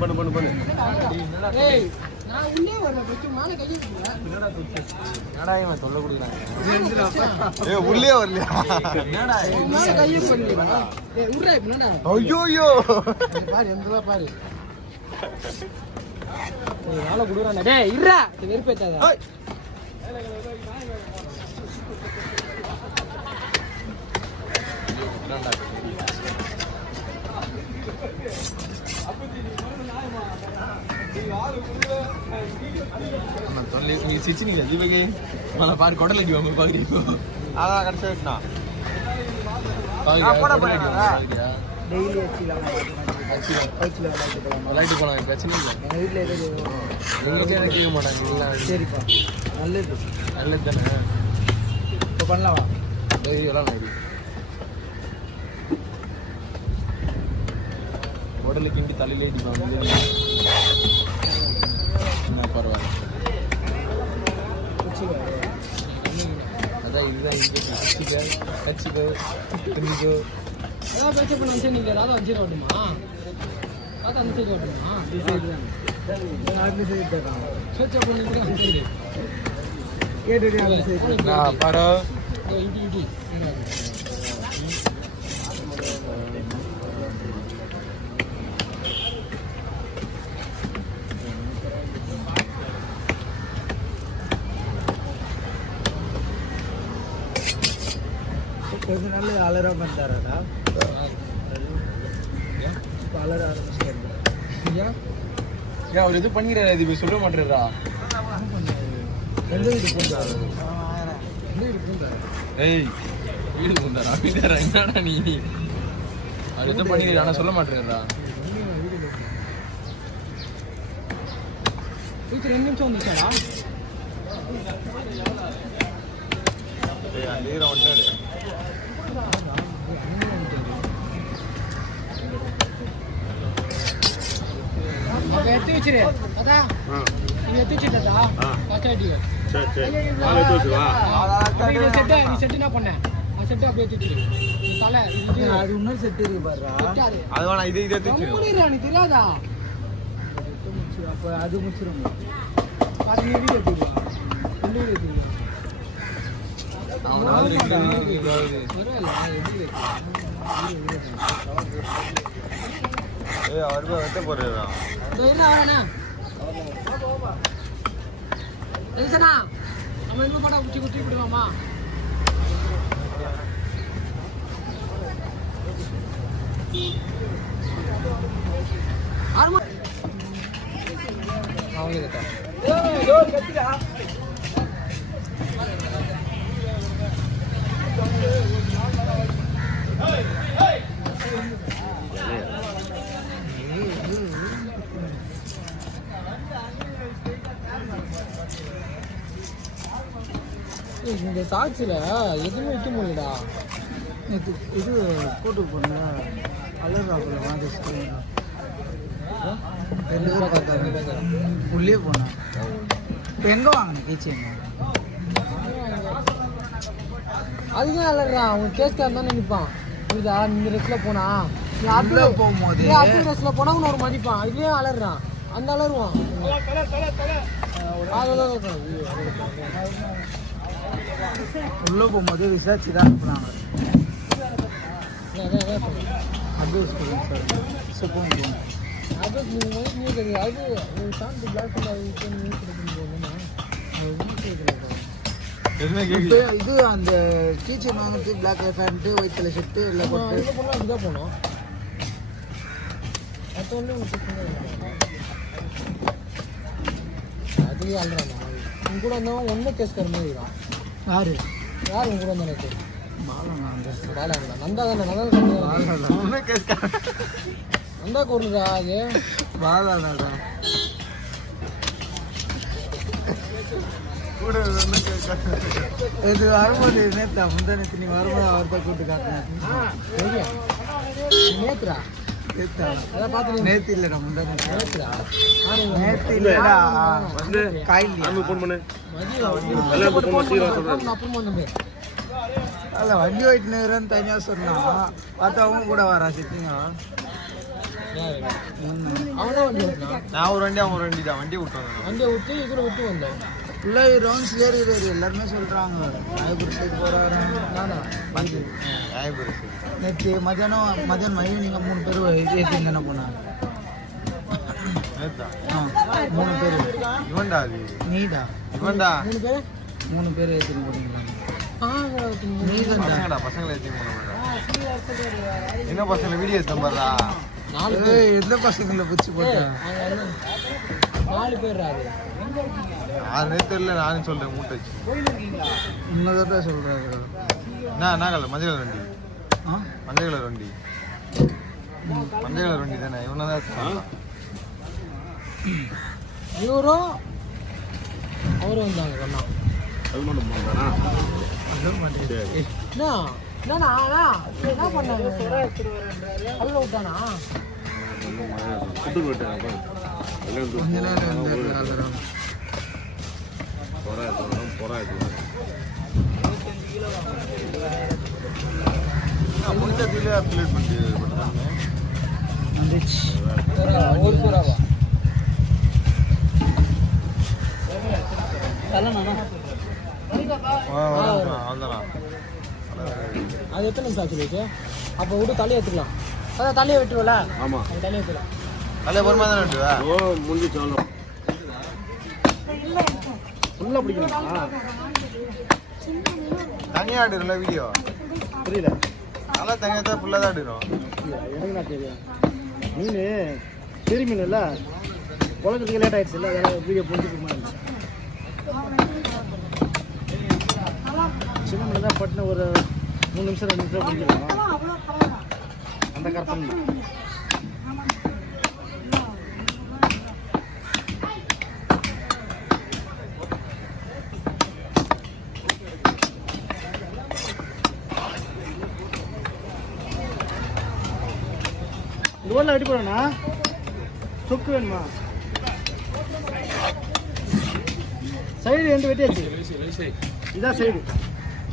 பண்ணு ஏய் நான் உள்ளே வரல பச்சு மான கைய விடுடா என்னடா இவன் தொல்லை குடிக்குறாங்க ஏய் உள்ளே வரலையா என்னடா மான கைய பண்ணல ஏய் உட்றா என்னடா ஐயோ பாரு எந்தல பாரு ஏய் நாள குடுறானே டேய் இருடா இது வெறுப்பேத்தாதா मला फार कोटाला घेऊ मग पागरी அதான் கடைசி வெட்டனா டெய்லி விளையாட்டு போலாம் பிரச்சனை இல்லை எங்க வீட்ல ஏதோ எனக்கு கேட்க மாட்டாங்க சரிப்பா நல்லது நல்லது தானே இப்ப பண்ணலாமா எல்லாம் உடலுக்கு கிண்டி தலையிலே அடிப்பாங்க பரவாயில்ல அதான் இதுதான் கட்சிக்கோ திரும்பிக்கோ ஏதாவது பேச்ச பண்ண வந்து நீங்க ராதா வஞ்சிர ஓட்டுமா ராதா அந்த சைடு ஓட்டுமா இந்த சைடு தான் அந்த சைடு தான் பேச்ச பண்ணி கூட அந்த சைடு கேட்டுட்டு அந்த சைடு நான் பாரு இடி கொஞ்ச நாள் அலற பண்றாரடா அலற ஆரம்பிச்சிட்டாரு ஏன் அவர் எது பண்ணிடுறாரு இது சொல்ல மாட்டேறா எந்த வீடு போந்தாரு ஏய் வீடு போந்தாரா வீட்டாரா என்னடா நீ அவர் எது பண்ணிடுறா ஆனா சொல்ல மாட்டேறா வீட்டு 2 நிமிஷம் வந்துச்சாடா ஏய் லீரா வந்தாரு எடுத்து வச்சிரு அதான் நீ எடுத்து வச்சிட்டா பச்சாடி சரி நாளை தூக்கு வா நீ செட் என்ன பண்ண செட் அப்படியே தூக்கு நீ தலை இது அது இன்னொரு செட் இருக்கு பாருடா அது வேணா இது எடுத்து பண்ணிடுறா நீ தெரியாதா அப்ப அது முடிச்சிரும் பாதி வீடியோ எடுத்துவா ரெண்டு வீடியோ எடுத்துவா அவனால ஏய் அவர் வெட்ட போறேடா இல்ல அவனா எல்சனா நம்ம இன்னும் படா குச்சி குச்சி விடுவாமா ஆர்ம அவங்களே கேட்டா ஏய் டோர் கட்டிடா இந்த சாட்சியில் எதுவுமே வைக்க முடியலடா இது போட்டு போன அலர்ராக்குள்ள வாங்கிட்டு உள்ளே போனேன் இப்போ எங்கே வாங்கினேன் கீச்சேன் அதுதான் அலர்றான் அவன் கேஸ்காக இருந்தாலும் நினைப்பான் புரியுதா இந்த ட்ரெஸ்ல போனா நீ அதுல போகும்போது அது ட்ரெஸ்ல போனா உன்னை ஒரு மதிப்பான் இதுலயே அலர்றான் அந்த அலருவான் உள்ள போகும்போது விசாரிச்சு தான் அனுப்புனாங்க அட்ரஸ் அட்ரஸ் நீங்கள் தெரியாது அது சாந்து பிளாக் இது அந்த டீச்சர் வாங்கிட்டு black pant white colour shirt எல்லாம் போட்டு இதுதான் போனோம் அதுவே ஆள்றான் உங்க கூட வந்தவன் ஒன்றும் கேஸ்கார மாதிரி இருக்கான் யாரு உங்க கூட வந்தா எனக்கு பாலாங்களா நந்தா தானே நந்தா கோருதா அது பாலாடா இது வரும்போது நேத்தா முந்தா நேத்து நீ வரும்போது அவர்தான் கூட்டு காட்டினேன் நேத்ரா அதான் பார்த்து நேத்து இல்லடா முந்தா நேத்ரா நேத்து இல்லடா வந்து காயில் ஃபோன் பண்ணு மதியம் அப்புறமா வந்து அல்ல வண்டி ஓட்டினுக்கிறேன்னு தனியாக சொன்னான். பார்த்தா அவங்க கூட வரா சித்திங்க. அவனே வண்டி ஓட்டினா. நான் ஒரு வண்டி அவன் ஒரு வண்டி தான். வண்டி விட்டு வந்தேன். வண்டியை விட்டு இதில் விட்டு வந்தேன். ஃபுல்லாக ரவுண்ட்ஸ் ஏறிடுறாரு. எல்லாருமே சொல்கிறாங்க ராயபுரம் சைடு போகிறாரு. நானா வந்து ராயபுரம் நேற்று மதியானம் ஈவினிங் 3 பேர் ஏற்றிங்க என்ன போனாங்க. ஆ 3 பேர். இவன்டா அது நீடா இவன்டா 3 பேர் ஏற்றின்னு போனீங்களா? பசங்கடா பசங்களை ஏற்றி போன என்ன பசங்களை வீடியோ எடுத்தா 4 பேர். எந்த பசங்களை பிடிச்சி போட்டேன்? 4 பேர். அது தெரியல. நானும் சொல்றேன் மூட்டை வச்சு இன்னொரு சொல்றாரு. என்ன கலர்? மஞ்சள் கலர் வண்டி. மஞ்சள் கலர் வண்டி. மஞ்சள் கலர் வண்டி தானே? இவனதான் இவரும் அவரும் வந்தாங்க. என்ன பண்ணாங்க? அவ்வளோ விட்டானா? முடிஞ்சதுல அப்டேட் பண்ணி ஒரு சுறாவா அது எத்தனை நிமிஷம் ஆச்சு வச்சு? அப்போ விட்டு தலையை எடுத்துக்கலாம். அதான் தலையை விட்டுருவல. ஆமா தலையை எடுத்துக்கலாம். தலையை பொறுமா தானே விட்டுவா? ஓ முடிஞ்சு சொல்லணும். ஃபுல்லாக பிடிக்கணுமா? தனியாக ஆடுறோம்ல வீடியோ. புரியல. நல்லா தனியாக தான் ஃபுல்லாக தான் ஆடுறோம். எனக்கு நான் தெரியும். மீன் பெரிய மீன் இல்லை, குழந்தைக்கு லேட் ஆகிடுச்சு இல்லை, அதெல்லாம் வீடியோ போட்டு மாதிரி சின்ன மீன் தான் பட்டுன்னு ஒரு 3 நிமிஷம் 2 நிமிஷம் பிடிக்கலாம். அந்த கரெக்டாக லோனில் வெட்டி போடணும்ண்ணா. சொக்கு வேணுமா? சைடு 2 வெட்டியாச்சு. இதான் சைடு.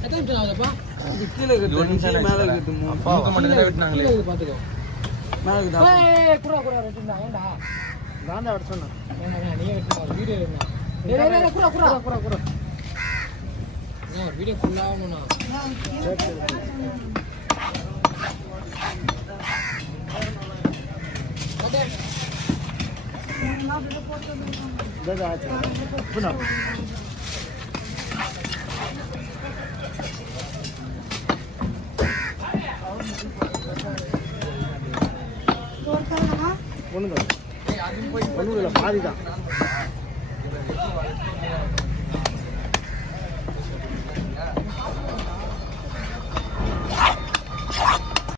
கீழே நான் தான் சொன்னேன். வீடியோ ஃபுல்லாகணும்ண்ணா. ஒன்று பாதி தான்.